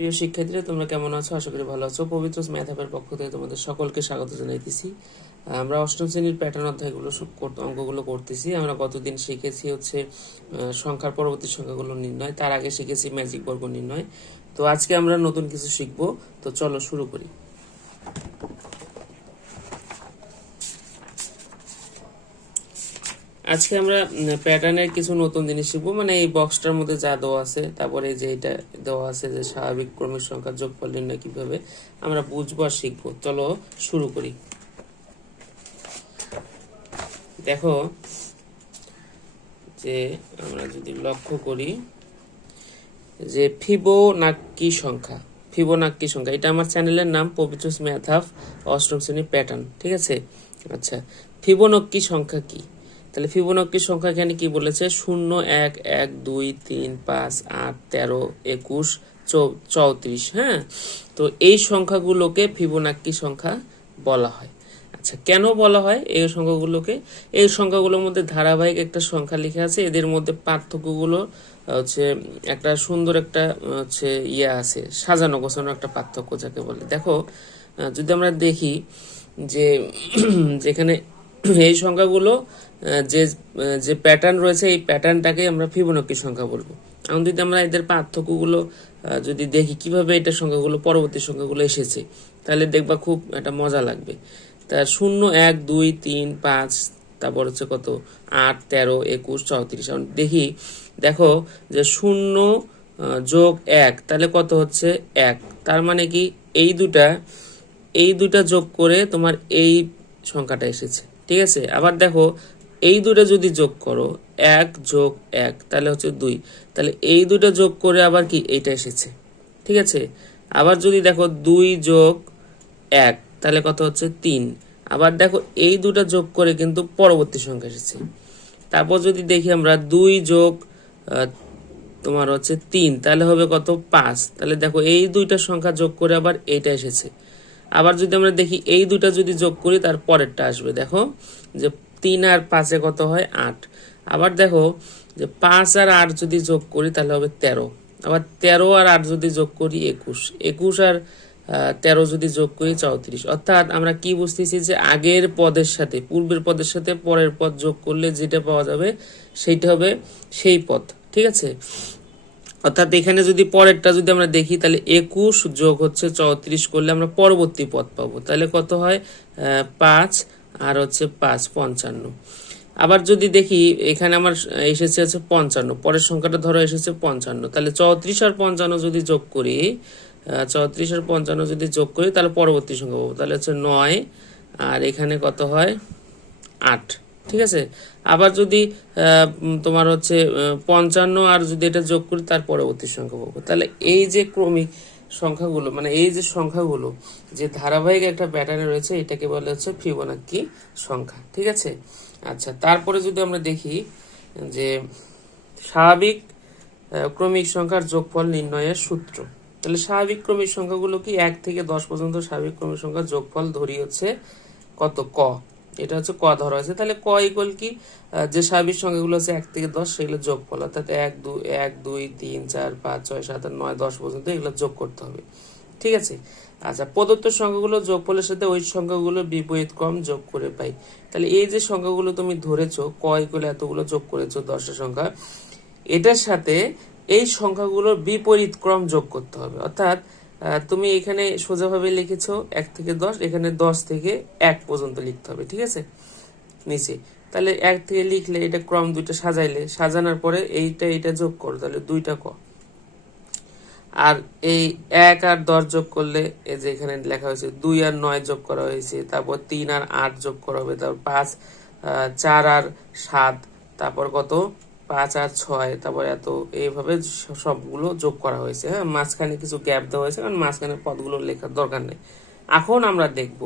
প্রিয় শিক্ষার্থীরা, তোমরা কেমন আছো? আশা করি ভালো আছো। পবিত্র ম্যাথ অ্যাপের পক্ষ থেকে তোমাদের সকলকে স্বাগত জানাইতেছি। আমরা অষ্টম শ্রেণীর প্যাটার্ন অধ্যায়গুলো অঙ্কগুলো করতেছি। আমরা গতদিন শিখেছি হচ্ছে সংখ্যার পরবর্তী সংখ্যাগুলো নির্ণয়, তার আগে শিখেছি ম্যাজিক বর্গ নির্ণয়। তো আজকে আমরা নতুন কিছু শিখবো। তো চলো শুরু করি। আজকে আমরা প্যাটার্নের কিছু নতুন জিনিস শিখবো, মানে এই বক্সটার মধ্যে যা দেওয়া আছে, তারপরে যে এটা দেওয়া আছে যে স্বাভাবিক ক্রমিক সংখ্যার যোগফল নির্ণয় কিভাবে আমরা বুঝবো আর শিখবো। চলো শুরু করি। দেখো যে আমরা যদি লক্ষ্য করি যে ফিবোনাক্কি সংখ্যা, এটা আমার চ্যানেলের নাম পবিত্র ম্যাথ অফ অষ্টম শ্রেণীর প্যাটার্ন, ঠিক আছে? আচ্ছা, ফিবোনাক্কি সংখ্যা কি? তাহলে ফিবোনাক্কি সংখ্যা এখানে কি বলেছে? 0, 1, 1, 2, 3, 5, 8, 13, 21, 34। হ্যাঁ, তো এই সংখ্যাগুলোকে ফিবোনাক্কি সংখ্যা বলা হয়। আচ্ছা, কেন বলা হয় এই সংখ্যাগুলোকে? এই সংখ্যাগুলোর মধ্যে ধারাবাহিক একটা সংখ্যা লেখা আছে, এদের মধ্যে পার্থক্যগুলো হচ্ছে একটা সুন্দর একটা হচ্ছে আছে, সাজানো গোছানো একটা পার্থক্য যাকে বলে। দেখো, যদি আমরা দেখি যে যেখানে এই সংখ্যাগুলো যে যে প্যাটার্ন রয়েছে, এই প্যাটার্নটাকে আমরা ফিবোনাক্কি সংখ্যা বলবো। এখন যদি আমরা এদের পার্থক্যগুলো যদি দেখি কিভাবে এটা সংখ্যাগুলো পরবর্তী সংখ্যাগুলো এসেছে, তাহলে দেখবা খুব একটা মজা লাগবে। তার 0, 1, 2, 3, 5, তারপর হচ্ছে কত 8, 13, 21, 34। এখন দেখি, দেখো যে 0 যোগ 1 তাহলে কত হচ্ছে 1। তার মানে কি এই দুটা যোগ করে তোমার এই সংখ্যাটা এসেছে, ঠিক আছে? আবার দেখো এই দুটো যদি যোগ করো 1 যোগ 1 তাহলে হচ্ছে 2, তাহলে এই দুটো যোগ করে আবার কি এইটা এসেছে, ঠিক আছে? আবার যদি দেখো 2 যোগ 1 তাহলে কত হচ্ছে 3। আবার দেখো এই দুটো যোগ করে কিন্তু পরবর্তী সংখ্যা এসেছে। তারপর যদি দেখি আমরা 2 যোগ তোমার হচ্ছে 3 তাহলে হবে কত 5। তাহলে দেখো এই দুইটা সংখ্যা যোগ করে আবার এইটা এসেছে। আবার যদি আমরা দেখি এই দুটা যদি যোগ করি তার পরেরটা আসবে। দেখো যে 3 আর 5 কত হয় 8। আবার দেখো যে 5 আর 8 যদি যোগ করি তাহলে হবে 13। আবার 13 আর 8 যদি যোগ করি 21। 21 আর 13 যদি যোগ করি 34। অর্থাৎ আমরা কি বুঝতেছি যে আগের পদের সাথে পূর্বের পদের সাথে পরের পদ যোগ করলে যেটা পাওয়া যাবে সেইটা হবে সেই পদ, ঠিক আছে? অর্থাৎ এখানে যদি পরেরটা যদি আমরা দেখি তাহলে 21 যোগ হচ্ছে 34 করলে আমরা পরবর্তী পদ পাবো। তাহলে কত হয় 5 আর হচ্ছে 5 55। আবার যদি দেখি এখানে আমার এসেছে হচ্ছে 55, পরের সংখ্যাটা ধরো এসেছে 55, তাহলে 34 আর 55 যদি যোগ করি 34 আর 55 যদি যোগ করি তাহলে পরবর্তী সংখ্যা পাবো। তাহলে হচ্ছে 9 আর এখানে কত হয় 8, ঠিক আছে? আবার যদি তোমার হচ্ছে 55 আর যদি এটা যোগ করি তার পরবর্তী সংখ্যা পাবো। তাহলে এই যে ক্রমিক সংখ্যাগুলো, মানে এই যে সংখ্যাগুলো যে ধারাবাহিক একটা প্যাটার্নে রয়েছে, এটাকে বলে হচ্ছে ফিবোনাক্কি সংখ্যা, ঠিক আছে? আচ্ছা, তারপরে যদি আমরা দেখি যে স্বাভাবিক ক্রমিক সংখ্যার যোগফল নির্ণয়ের সূত্র, তাহলে স্বাভাবিক ক্রমিক সংখ্যাগুলো কি 1 থেকে 10 পর্যন্ত স্বাভাবিক ক্রমিক সংখ্যার যোগফল ধরি হচ্ছে কত ক। এটা হচ্ছে ক ধরা হয়েছে। তাহলে ক ইকুয়াল কি যে স্বাভাবিক সংখ্যাগুলো আছে 1 থেকে 10 সেগুলো যোগফল, অর্থাৎ 1 2 3 4 5 6 7 8 9 10 পর্যন্ত এগুলো যোগ করতে হবে, ঠিক আছে? আচ্ছা, প্রদত্ত সংখ্যাগুলো যোগফলের সাথে ওই সংখ্যাগুলো বিপরীত ক্রম যোগ করে পাই। তাহলে এই যে সংখ্যাগুলো তুমি ধরেছো ক ইকুয়াল এতগুলো যোগ করেছো 10টা সংখ্যা, এটার সাথে এই সংখ্যাগুলোর বিপরীত ক্রম যোগ করতে হবে। অর্থাৎ তুমি এখানে সোজাভাবে লিখেছো 1 থেকে 10, এখানে 10 থেকে 1 পর্যন্ত লিখতে হবে, ঠিক আছে? নিচে তাহলে 1 থেকে লিখলে এটা ক্রম দুইটা সাজাইলে, সাজানোর পরে এইটা যোগ করো, তাহলে 2টা ক। আর এই 1 আর 10 যোগ করলে এই যে এখানে লেখা হয়েছে 2 আর 9 যোগ করা হয়েছে, তারপর 3 আর 8 যোগ করা হবে, তারপর 5 4 আর 7, তারপর কত 5 আর 6, তারপর এত, এইভাবে সবগুলো যোগ করা হয়েছে। হ্যাঁ, মাঝখানে কিছু গ্যাপ দেওয়া হয়েছে কারণ মাঝখানে পদগুলো লেখার দরকার নেই। এখন আমরা দেখব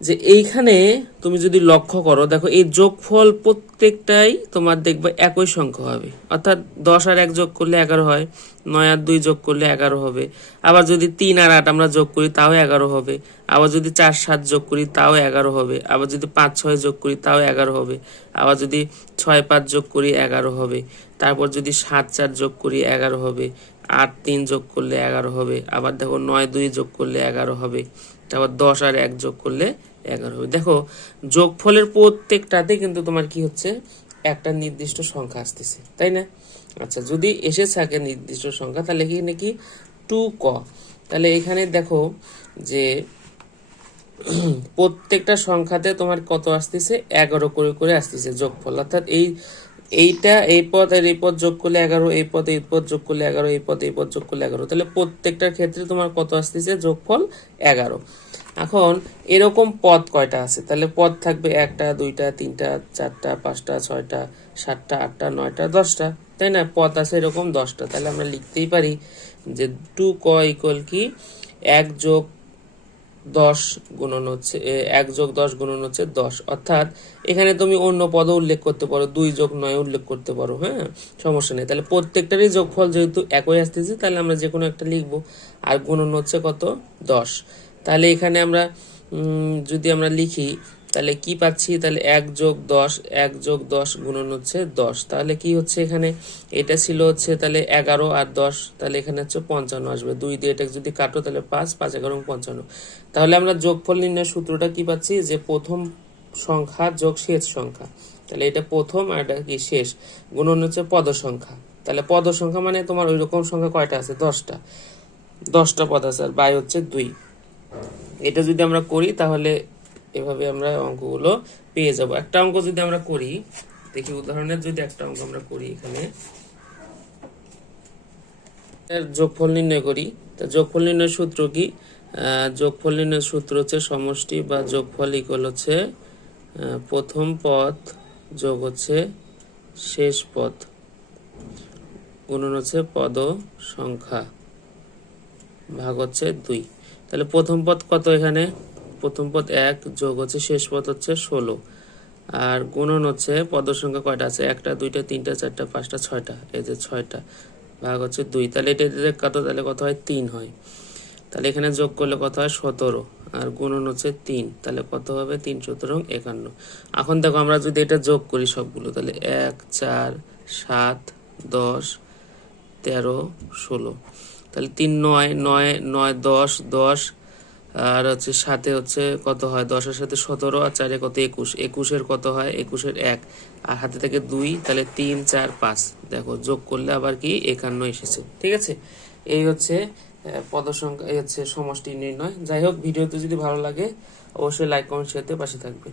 যে এইখানে তুমি যদি লক্ষ্য করো, দেখো এই যোগফল প্রত্যেকটাই তোমার দেখবে একই সংখ্যা হবে। অর্থাৎ 10 আর 1 যোগ করলে 11 হয়, 9 আর 2 যোগ করলে 11 হবে। আবার যদি 3 আর 8 আমরা যোগ করি তাও 11 হবে। আবার যদি 4 7 যোগ করি তাও 11 হবে। আবার যদি 5 6 যোগ করি তাও 11 হবে। আবার যদি 6 5 যোগ করি 11 হবে। তারপর যদি 7 4 যোগ করি 11 হবে। 8 3 যোগ করলে 11 হবে, আবার দেখো 9 2 যোগ করলে 11 হবে, তারপর 10 আর 1 যোগ করলে 11 হবে। দেখো যোগফলের প্রত্যেকটাতে কিন্তু তোমার কি হচ্ছে, একটা নির্দিষ্ট সংখ্যা আসতেছে, তাই না? আচ্ছা, যদি এসে থাকে নির্দিষ্ট সংখ্যা তাহলে এখানে কি 2ক, তাহলে এখানে দেখো যে প্রত্যেকটা সংখ্যাতে তোমার কত আসতেছে, 11 করে করে আসতেছে যোগফল, অর্থাৎ এইটা এই পদ আর এই পদ যোগ করলে 11, এই পদ এই পদ যোগ করলে 11, এই পদ এই পদ যোগ করলে 11, তাহলে প্রত্যেকটার ক্ষেত্রে তোমার কত আসতেছে, যোগফল 11। এখন এরকম পদ কয়টা আছে, তাহলে পদ থাকবে 1টা 2টা 3টা 4টা 5টা 6টা 7টা 8টা 9টা 10টা, তাই না? পদ আছে এরকম 10টা, তাহলে আমরা লিখতেই পারি যে 2ক ইকুয়াল কি 1 যোগ 10 গুণন হচ্ছে 1 যোগ 10 গুণন হচ্ছে 10, অর্থাৎ এখানে তুমি অন্য পদও উল্লেখ করতে পারো, 2 যোগ 9 উল্লেখ করতে পারো, হ্যাঁ, সমস্যা নেই। তাহলে প্রত্যেকটারই যোগফল যেহেতু একই আসতেছে তাহলে আমরা যে কোনো একটা লিখবো, আর গুণন হচ্ছে কত 10। তাহলে এখানে আমরা যদি আমরা লিখি তাহলে কি পাচ্ছি, তাহলে 1 যোগ 10 1 যোগ 10 গুণন হচ্ছে 10, তাহলে কি হচ্ছে এখানে, এটা ছিল হচ্ছে তাহলে 11 আর 10, তাহলে এখানে হচ্ছে 55 আসবে, 2 দিয়ে এটা যদি কাটো তাহলে 5 5 11 55। তাহলে আমরা যোগফল নির্ণয়ের সূত্রটা কি পাচ্ছি, যে প্রথম সংখ্যা যোগ শেষ সংখ্যা, তাহলে এটা প্রথম আর এটা কি শেষ, গুণন হচ্ছে পদ সংখ্যা, তাহলে পদ সংখ্যা মানে তোমার ওই রকম সংখ্যা কয়টা আছে, 10টা, 10টা পদ আছে, আর বাই হচ্ছে 2। এটা যদি আমরা করি তাহলে এভাবে আমরা অঙ্কগুলো পেয়ে যাব। একটা অঙ্ক যদি আমরা করি, দেখি উদাহরণের যদি একটা অঙ্ক আমরা করি, এখানে যোগফল নির্ণয় করি। তা যোগফল নির্ণয়ের সূত্র কি, যোগফল নির্ণয়ের সূত্র হচ্ছে সমষ্টি বা যোগফল ইকুয়াল হচ্ছে প্রথম পদ যোগ হচ্ছে শেষ পদ গুণন হচ্ছে পদ সংখ্যা ভাগ হচ্ছে 2। তাহলে প্রথম পদ কত, এখানে প্রথম পদ 1 যোগ হচ্ছে শেষ পদ হচ্ছে 16, আর গুণন হচ্ছে পদ সংখ্যা কয়টা আছে, 1টা 2টা 3টা 4টা 5টা 6টা, এই যে 6টা ভাগ হচ্ছে 2, তাহলে এটা কত, তাহলে কত হয় 3 হয়। তাহলে এখানে যোগ করলে কত হয় 17, আর গুণন হচ্ছে 3, তাহলে কত হবে 3 17 51। এখন দেখো আমরা যদি এটা যোগ করি সবগুলো, তাহলে 1 4 7 10 13 16, তাহলে 3 9 9 9 10 10, আর হচ্ছে সাথে হচ্ছে কত হয়, 10-এর সাথে 17, আর 4-এ কত 21, 21-এর কত হয় 21-এর 1, আর হাতে থেকে 2, তাহলে 3 4 5, দেখো যোগ করলে আবার কি 51 এসেছে। ঠিক আছে, এই হচ্ছে পদ সংখ্যা, এই হচ্ছে সমষ্টি নির্ণয়। যাই হোক, ভিডিওতে যদি ভালো লাগে অবশ্যই লাইক কমেন্ট শেয়ার দিয়ে পাশে থাকবে।